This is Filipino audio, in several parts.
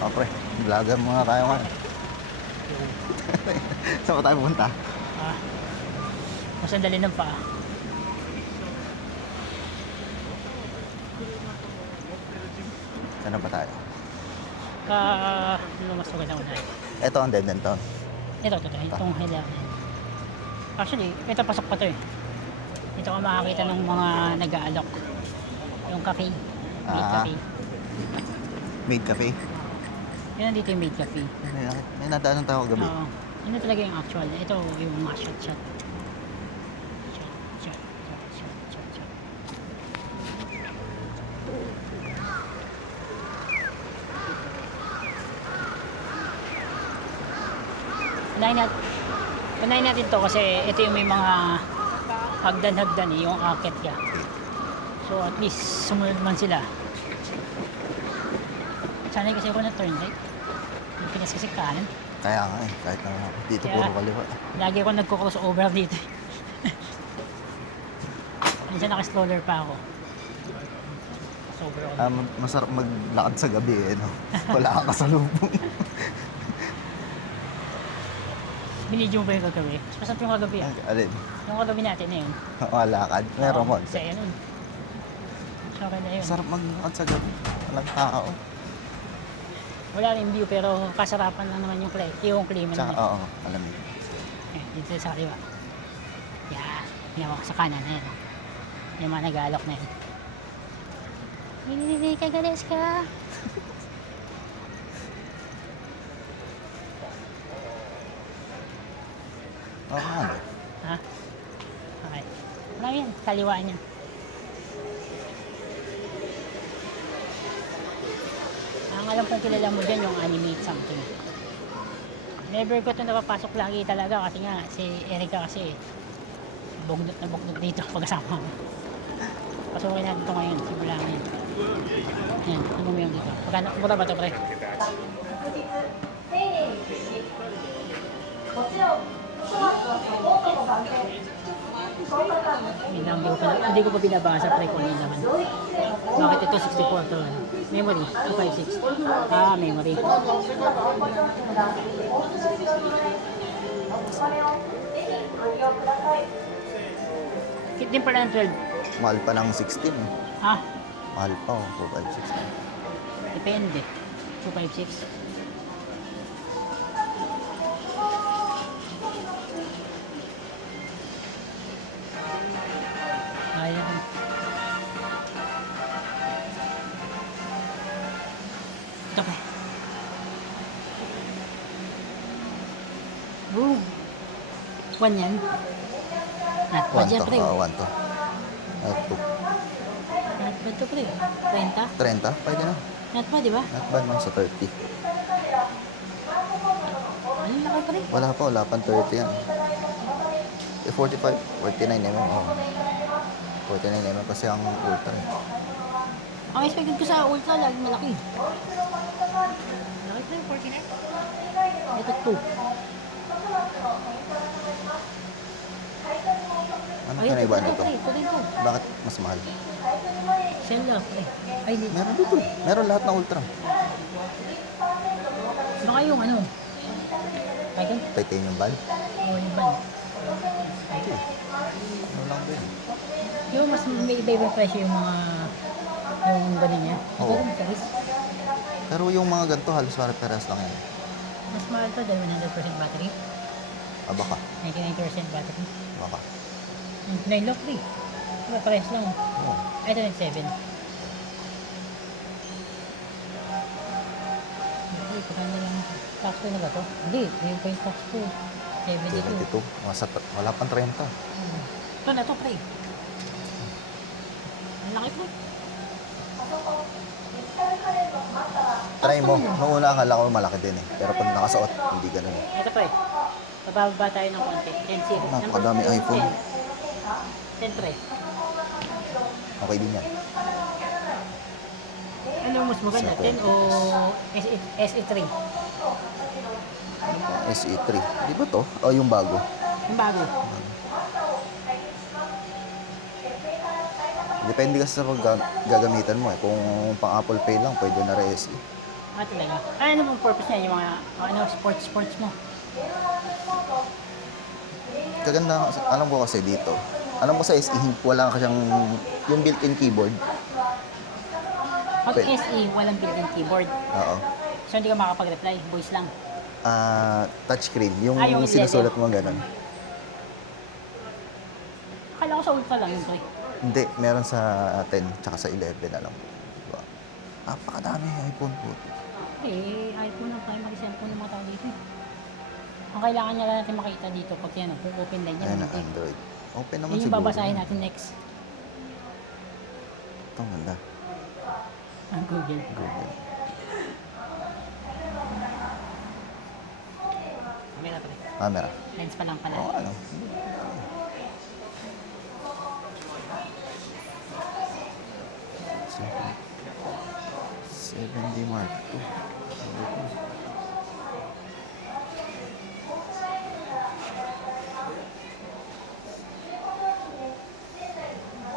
Oh, pre, vlogger muna tayo ngayon. Saan ba tayo pupunta? Ah, masandali ng paa. Saan na ba tayo? Ano mas maganda ko na. Ito ang dead end town. Ito, itong hilang. Actually, ito pasok pa to eh. Ito ka makakita ng mga nag-aalok. Yung cafe. Maid Ah. cafe. Maid Cafe. Yan nandito yung maid cafe. May nadaanan tayo kagabi. Oo. Ano talaga yung actual. Ito yung mga shot. Shot. Unahin natin to kasi ito yung may mga hagdan eh, yung akit ka. So at least sumunod man sila. Sanay kasi ako na turn right. Yung Pinas kasi kanan. Kaya nga eh, kahit na dito Kaya- puro kaliwa. Lagi ako nagko-cross over dito. Minsan naka-stroller pa ako. Sober ako. Masarap maglakad sa gabi eh, no? Wala kang kasalubong. Binidyo mo ba yung kagabi? Mas masarap yung kagabi ah. Alin? Yung kagabi natin na yun. Malakad. Meron mo. Sa nun. So, okay na yun. Masarap maglakad sa gabi. Walang tao. Wala rin view pero kasarapan lang naman yung klima Tsaka, naman. oo, alamig. Eh, dito sa kaliwa. Yan. Yan ako sa kanan. Ayan. Yung mga nag-aalok na yun. Hindi kagalis ka. Oo, ano? Ha? Okay. Ano yan? Kaliwa niya. Ang alam kong kilala mo dyan yung animate something. Never ko ito napapasok lagi talaga kasi nga si Erica kasi bugnot na bugnot dito pagkasama ko. Pasukin natin ito ngayon. Simula ngayon. Yan. Ano mo yung dito? Mura ba ito pre? Hindi ko pa binabasa pre kung ano naman. Bakit ito 64 to? Memory, 256. Ah, memory. Din pala ng 12. Mahal pa ng 16. Ah, Mahal pa, oh. 4, 5, 16. depende. 256. Ayan. Ito pa. Boom. 1 yan. Not bad 1 yan, to. pre. Oo, 1 to. 2. Not bad to, pre. 30. 30, pwede na. Not bad, di ba? Not bad man sa 30. Ano laki, pre? Wala pang 30 yan. Eh, 45, 49 mm. Oh. 49 mm kasi ang ultra. Eh. Ang expected ko sa Ultra, laging malaki. Malaki pa yung 49? Ito 2. Ano Ayun, kinaiba nito? Ito rin to. Bakit mas mahal? Sell lang, pre. Ay, hindi. Meron dito. Meron lahat ng ultra. Baka yung ano? Ay, kan? Titanium band. Oo, yung ban. Okay. Ano lang din. Yung mas may iba-ibang presyo yung mga yung ganun niya. Ito Oo. rin, price. Pero yung mga ganito halos pare-parehas lang yan. Mas mahal to dahil 100% battery. Ah, baka. 99% battery. Baka. 9 lock, pre. Diba, parehas lang. Oo. Ay, ito 7. Ay, pagkanda lang. Tax po na ba to? Hindi, yung pa yung tax po. 72. 72. Wala pang 30. Ito na to, pre. Ang laki po. Try mo. Noong una akala ko malaki din eh. Pero pag nakasuot, hindi ganun eh. Ito, pre. Pababa tayo ng konti. 10 series. Napakadami iPhone. 10, pre. Okay din yan. Ano mas maganda? 10 o SE3? SE3. Di ba to? O yung bago? Yung bago. Depende kasi sa gagamitan mo eh. Kung pang Apple Pay lang, pwede na rin SE. Ah, talaga. Ay, ano bang purpose niya? Yung mga, sports mo. Kaganda, alam ko kasi dito. Alam mo sa SE, wala ka siyang, yung built-in keyboard. Pag Pwede. SE, walang built-in keyboard. Oo. So, hindi ka makakapag-reply. Voice lang. Touchscreen, yung Yung sinusulat letter. mo ganun. Akala ko sa Ultra lang yun, pre. Hindi, meron sa 10 tsaka sa 11 alam ko. Diba? Napakadami iPhone po. Eh, iPhone lang tayo mag-cellphone ng mga tao dito. Ang kailangan niya lang natin makita dito pag yan, kung open line yan. Ayan ang Hindi. Android. Open naman Yun yung siguro. babasahin natin next. Ito ganda. Ang Google. Google. Camera, pre. Camera. Lens pa lang pala. Oo, ano. 7D Mark II.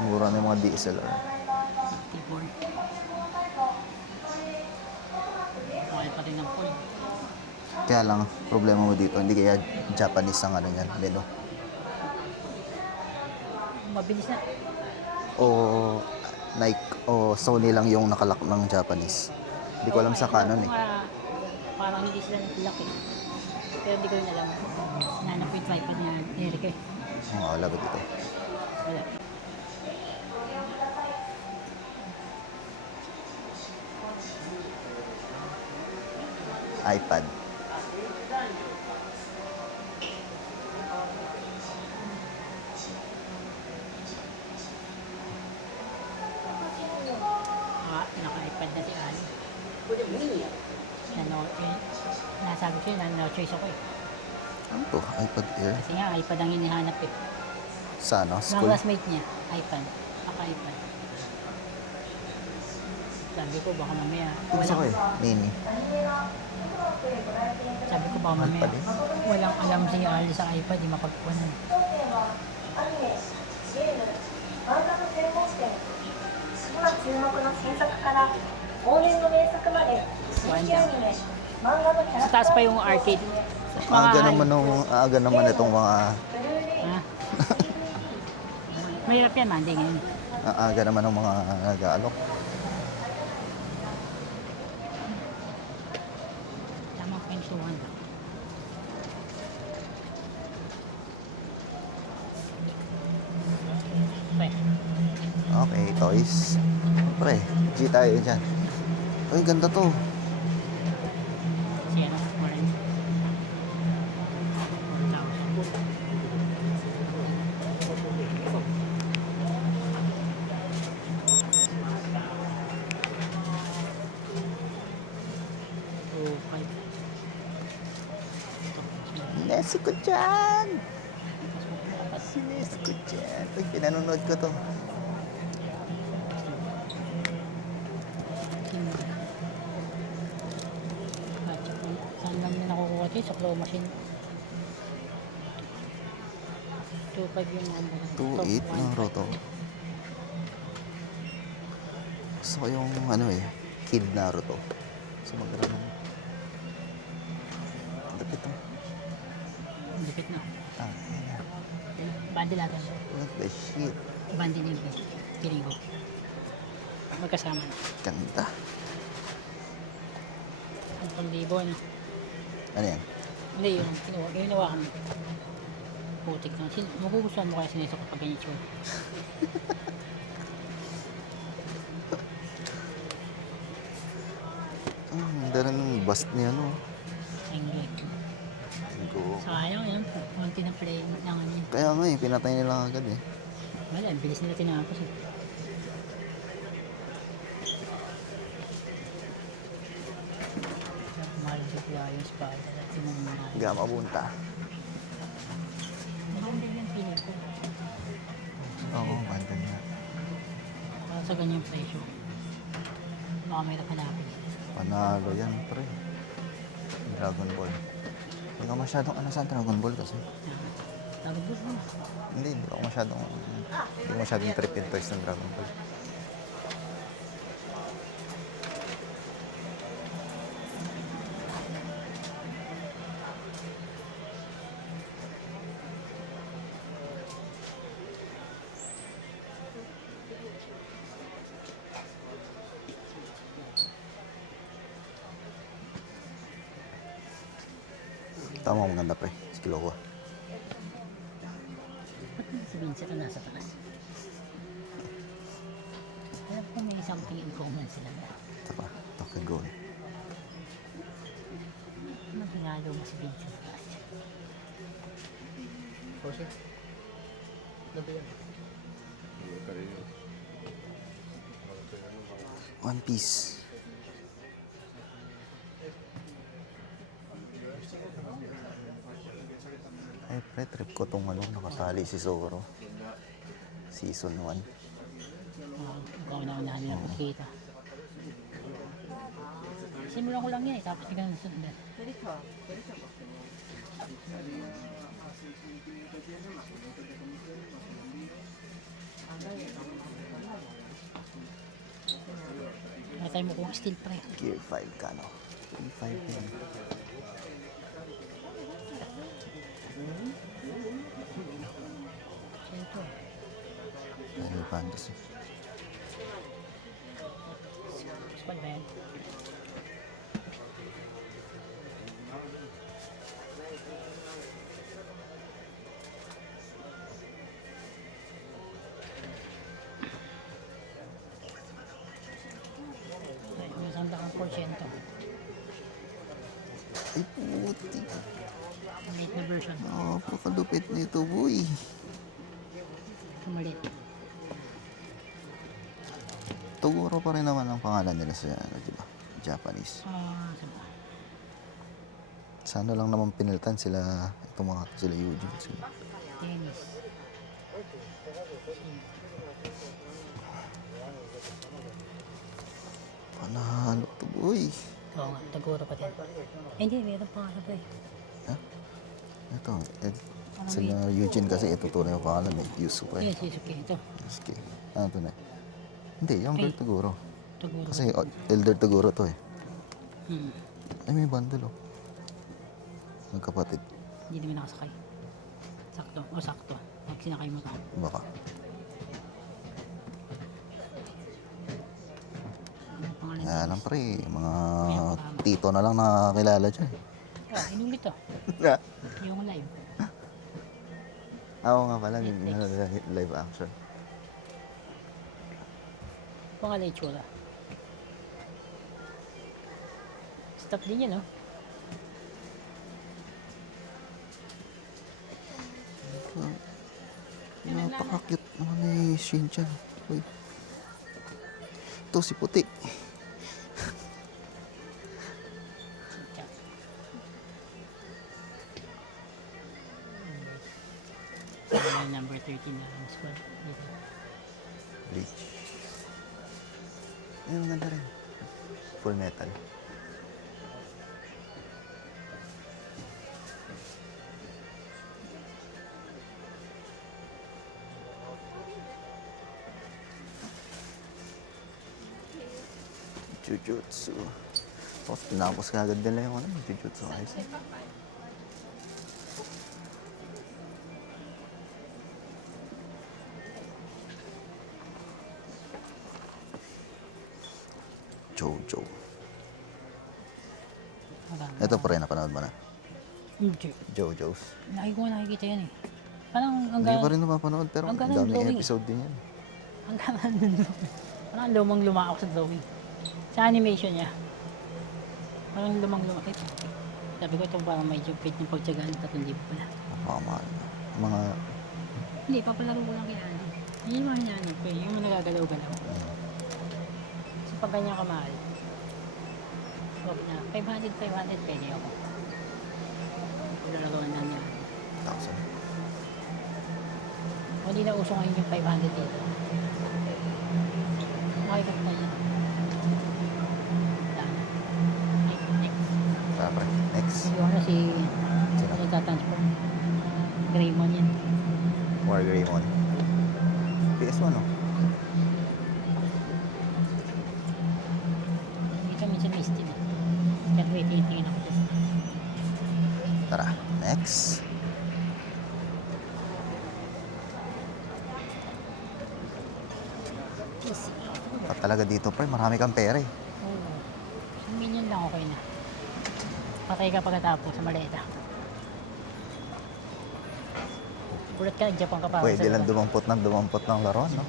Mura na yung mga DSLR. Keyboard. Okay pa rin ang full. Kaya lang, problema mo dito, hindi kaya Japanese ang ano yan, menu. Mabilis na. O Nike o Sony lang yung nakalak ng Japanese. Hindi ko alam sa Canon eh. Parang hindi sila nag-lock eh. Pero hindi ko rin alam. Nanap ko yung tripod niya, Eric eh. Wala ba dito? Wala. iPad. Naka-iPad na si Ali. Nasabi ko yun, no-choice ako eh. Ano to? iPad Air? Kasi nga, iPad ang hinihanap eh. Sa ano? Mga School? classmate niya, iPad. Naka-iPad. Sabi ko, baka mamaya. Gusto ko eh. Mini. Sabi ko, baka mamaya. iPad eh. Walang alam si Ali sa iPad, di mapagpunan. アニメ、ゲーム、漫画の専門店、今注目の新作から往年の名作まで人気アニメ、漫画のキャラ Sa クタ taas ー pa yung arcade. Aga naman itong mga, Ha? Mahirap yan, Monday ngayon. aga naman ng mga nag-aalok. Tamang pensuhan. Okay. Okay, toys. Pre, G tayo dyan. Uy, ganda to. Si ano, orange. 4,000. Nesi ko dyan. Nesi ko dyan. Uy, pinanonood ko to. Saan lang na nakukuha ito? Sa claw machine. 2.5 yung mga 2.8 ng roto. Gusto ko yung ano eh, Kid Naruto. So maganda ng... Dapit to. Dipit na. Ayan na. Bundle natin. What the shit. Bundle yung piling ko. Magkasama. Ganda. Ang panlibo na. Ano yan? Hindi, yung ginawa kami. Putik na. Magugustuhan mo kaya sineso kapag ganyan siya. Ganda ng bust niya, no? Engage. Go. Sayang yan. Konti na play lang ano yun. Kaya nga eh, pinatay nila agad eh. Wala, ang bilis nila tinapos eh. Mahal si Kuya yung espada. Dati mong mahal. Gama bunta. Maganda yung piling ko. Oo, banda niya. Para sa ganyang presyo. Baka may hanapin. Panalo yan, pre. Dragon Ball. Hindi ka masyadong ano sa Dragon Ball kasi. Nagabot mo. Hindi ako masyadong trip yung toys ng Dragon Ball. Tama, maganda pre. Sige, loko. Ba't hindi si Vincent na nasa taas? Alam ko may something in common sila na. Ito pa, talk and go. Maghingalo mo si Vincent sa taas. Jose, ano ba yan? One Piece. Ay pre, trip ko tong ano, nakatali si Zoro. Season 1. Ikaw na unahan nila makikita. Simulan ko lang yan eh, tapos hindi ka nasundan. Matay mo kung steel pre. Gear 5 ka, no? 3.5 yan. Sento. Final Fantasy. Squad ba yan? Ay, may isang dakang porsyento. Ay puti. Mate na version. Napakalupit nito, boy. Kamalit. Toguro pa rin naman ang pangalan nila sa, ano, di ba? Japanese. Saba. Sana lang naman pinilitan sila, itong mga, sila Eugene. Sila. Tennis. Panalo to, boy. Oo nga, Taguro pa din. Ay, hindi, meron pa nga ba eh. Ito, sila Eugene kasi ito tunay ang pangalan eh. Yusuke. Yes, yes, okay. Ito, Yusuke. Ano to na? Hindi, younger Ay. Toguro. Taguro. Kasi elder Toguro to eh. Hmm. Ay, may bundle oh. Magkapatid. Hindi naman nakasakay. Sakto. O, sakto. Pag sinakay mo to. Baka. Ano pangalan Kaya niya? lang pre, mga tito na lang nakakilala dyan. Oh, inulit to. Yung live. Oo nga pala, yung live action. Pangalan yung tsura. Stop din yan, oh. Napaka-cute naman ni Shinchan. Uy. Ito si Puti. Chat. Number 13 na ang squad. Dito. Bleach. Ay, maganda rin. Full metal. Jujutsu. Tapos tinapos ka agad nila yung ano, Jujutsu Kaisen. Jojo. Maganda. Ito pa rin, napanood mo na. Hindi. Jojo's. Lagi ko nga nakikita yan eh. Parang Hindi hanggang... pa rin napapanood, pero ang hanggang daming drawing. episode din yan. Hanggang nandun. Parang lumang-luma ako sa drawing. Sa animation niya. Parang lumang-luma. Eh, sabi ko ito parang may jupit yung pagtsagaan. 3,000 pala. Napakamahal. Mga, Hindi, papalaro ko lang kay Ani. Yun yung mga hinanip ko eh. Yung mga nagagalaw-galaw. Kasi pag ganyan kamahal. Huwag na. 500 pwede ako. Lalaroan na niya. 1,000. O hindi na uso ngayon yung 500 dito. Nakikita niya. Next. Tapos, next. Si ano si... Sino? Nagtatransform. Greymon yan. War Greymon. PS1, no? Dito minsan may steam eh. Kaya wait, tingin ako dito. Tara, next. Easy. At talaga dito, pre, marami kang pera eh. Oo. 1 million lang okay na. Patay ka pagkatapos sa maleta. Ulat ka, Japan ka pa. Pwede lang dumampot ng laro, no?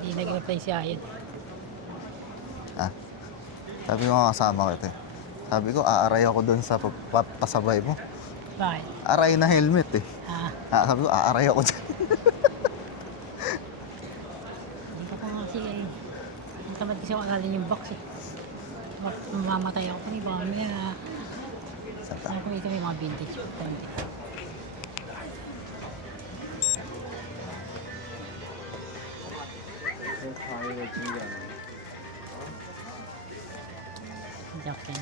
Hindi nag-reply si Ayan. Ah, sabi ko nga kasama ko ito eh. Sabi ko, aaray ako doon sa pasabay mo. Bakit? Aray na helmet eh. Sabi ko, aaray ako dyan. Hindi ko pa nga kasi eh. Ang tamad kasi ako alin yung box eh. Mamamatay ako pa ni baka mamaya. Santa. Ano kung ito may mga vintage. Konti. Japan.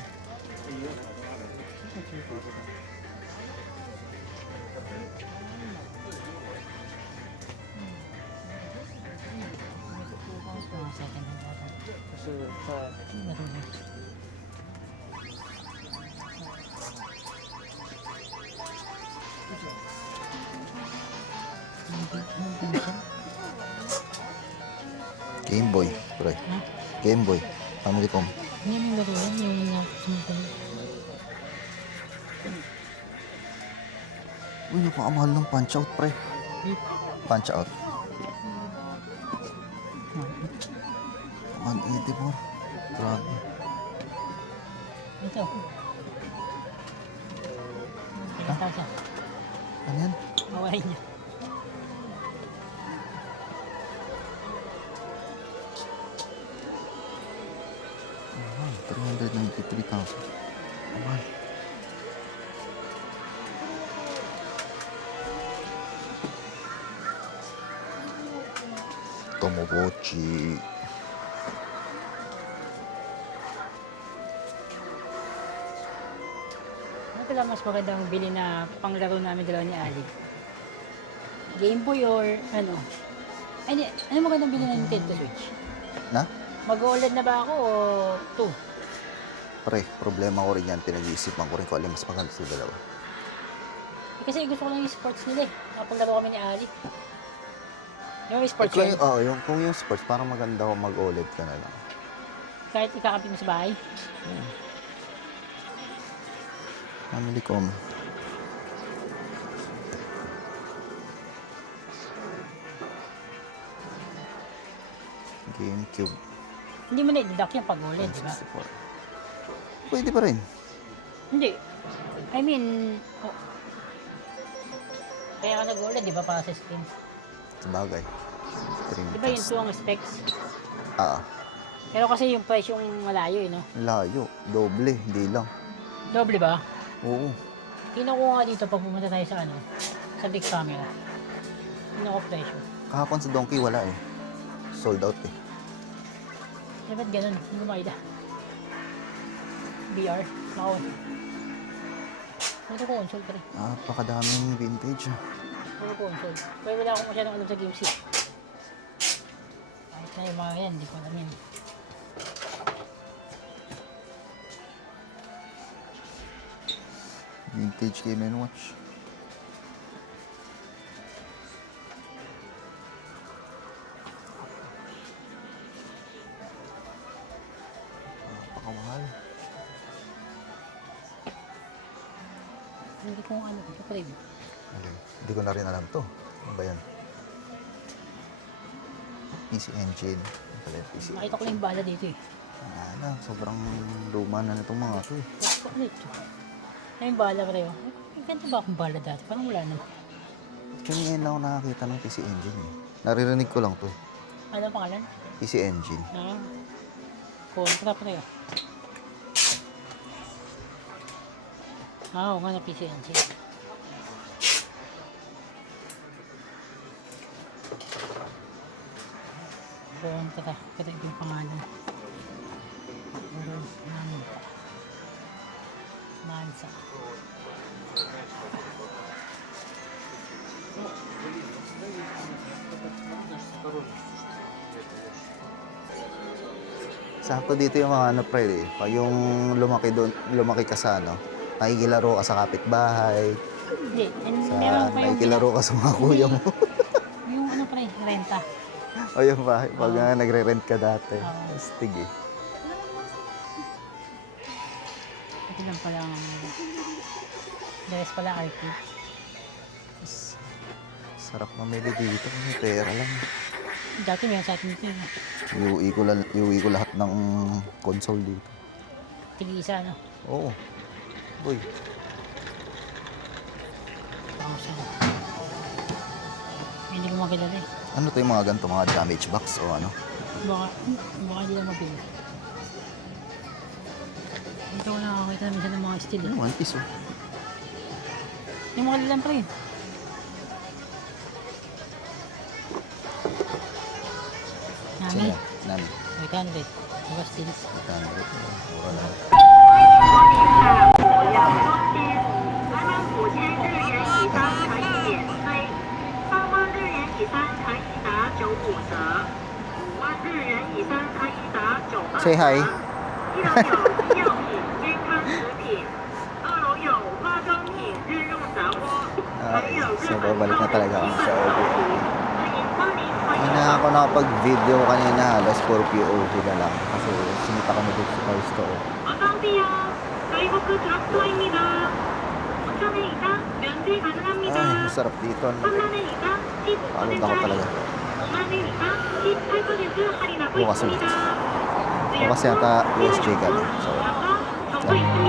Mga second hand ata. Laro na. Anong pinsan? Game Boy, pre. Ha? Game Boy. Family-com. Hindi yung laro yan, yung sumusunod. Uy, napakamahal ng punch out, pre. Punch out. 184. Grabe. Ito. Pinataw siya. Ano yan? Mawain niya. Mahal. 393,000. Mahal. Tomoguchi. Ano pala mas magandang bili na panglaro namin dalawa ni Ali? Game Boy or ano? Ay, hindi. Ano magandang bili na Nintendo Switch? Na? Mag-OLED na ba ako o 2? Pre, problema ko rin yan. Pinag-iisipan ko rin kung alin mas maganda sa dalawa. Kasi gusto ko lang yung sports nila eh. Nakapaglaro kami ni Ali. Yung sports Kung, yun, kung yung sports, parang maganda kung mag-OLED ka na lang. kahit ikakapit mo sa bahay. Family-com. GameCube. Hindi mo na-deduct yung pag-OLED, di ba? 64. Pwede pa rin. Hindi. I mean, oh. Kaya ka nag-OLED, di ba, para sa screen? Sabagay. Di ba yung 2 ang specs? Ah, Pero kasi yung price yung malayo eh, no? layo. Doble, hindi lang. Doble ba? Oo. Kinukuha nga dito pag pumunta tayo sa ano, sa big camera. Kinukuha presyo. Kahapon sa Donkey, wala eh. Sold out eh. Eh, ba't ganun? Hindi ko makita. VR? Makawin. Puro console pa rin. Napakadaming vintage. Puro console. Kaya wala akong masyadong alam sa games eh. Kahit na yung mga yan, hindi ko alam yan. Vintage Game & Watch. Napakamahal. Hindi ko ano, ito pa rin. Alin? Hindi ko na rin alam to. Ano ba yan? PC Engine. Ano pala yung PC? Nakita ko lang yung bala dito eh. Ano, sobrang luma na nitong mga to eh. Gusto ko nito. Ay, yung bala pa rin. May ganito ba akong bala dati? Parang wala na. Kaya ngayon lang ako nakakita ng PC Engine eh. Naririnig ko lang to eh. Ano ang pangalan? PC Engine. Kontra pa rin. Oo nga na PC Engine. Kontra. Pero ito yung pangalan. Mansa. Sakto dito yung mga ano pre eh. Pag yung lumaki doon, lumaki ka sa ano, nakikilaro ka sa kapitbahay, Hindi. And sa meron pa yung nakikilaro ka sa mga kuya mo. renta. O yung bahay, pag nagre-rent ka dati. Astig eh. Ito lang pala ang dress pala arcade. Tapos, Sarap mamili dito. May pera lang. dati meron sa atin ito eh. Iuwi ko lahat ng console dito. Tig-isa, no? Oo. Boy. Pausa. Hindi ko makilala eh. Ano to yung mga ganito? Mga damage box o ano? Baka hindi lang mabili. Dito ko nakakita minsan ng mga steel eh. One piece oh. Yung mga lilang pa rin. Nami, Sino? Nami. 800. Diba steels? 800. Mura lang. 5万日元以上才可以免税，3万日元以上才可以打9五折，5万日元以上才可以打9八折。 Say hi. 1楼有药品、健康食品，2楼有化妆品、日用杂货，还有日 So, 本 babalik na 超 talaga 市 ako 基 sa 本 OB. 商品。欢迎光临，欢 Hindi 迎 na ako nakapag-video kanina. Halos puro POV na lang. Kasi sinita kami dito sa toy store. おかわりよ。外国トラック입니다。お茶目이다 면제 가능합니다. Ay, masarap dito. 3만원이다 15% Pagod ako talaga. 5만원이다 18% 할인하고 bukas ulit. 있습니다. Bukas yata USJ kami. So, 정보 있습니다.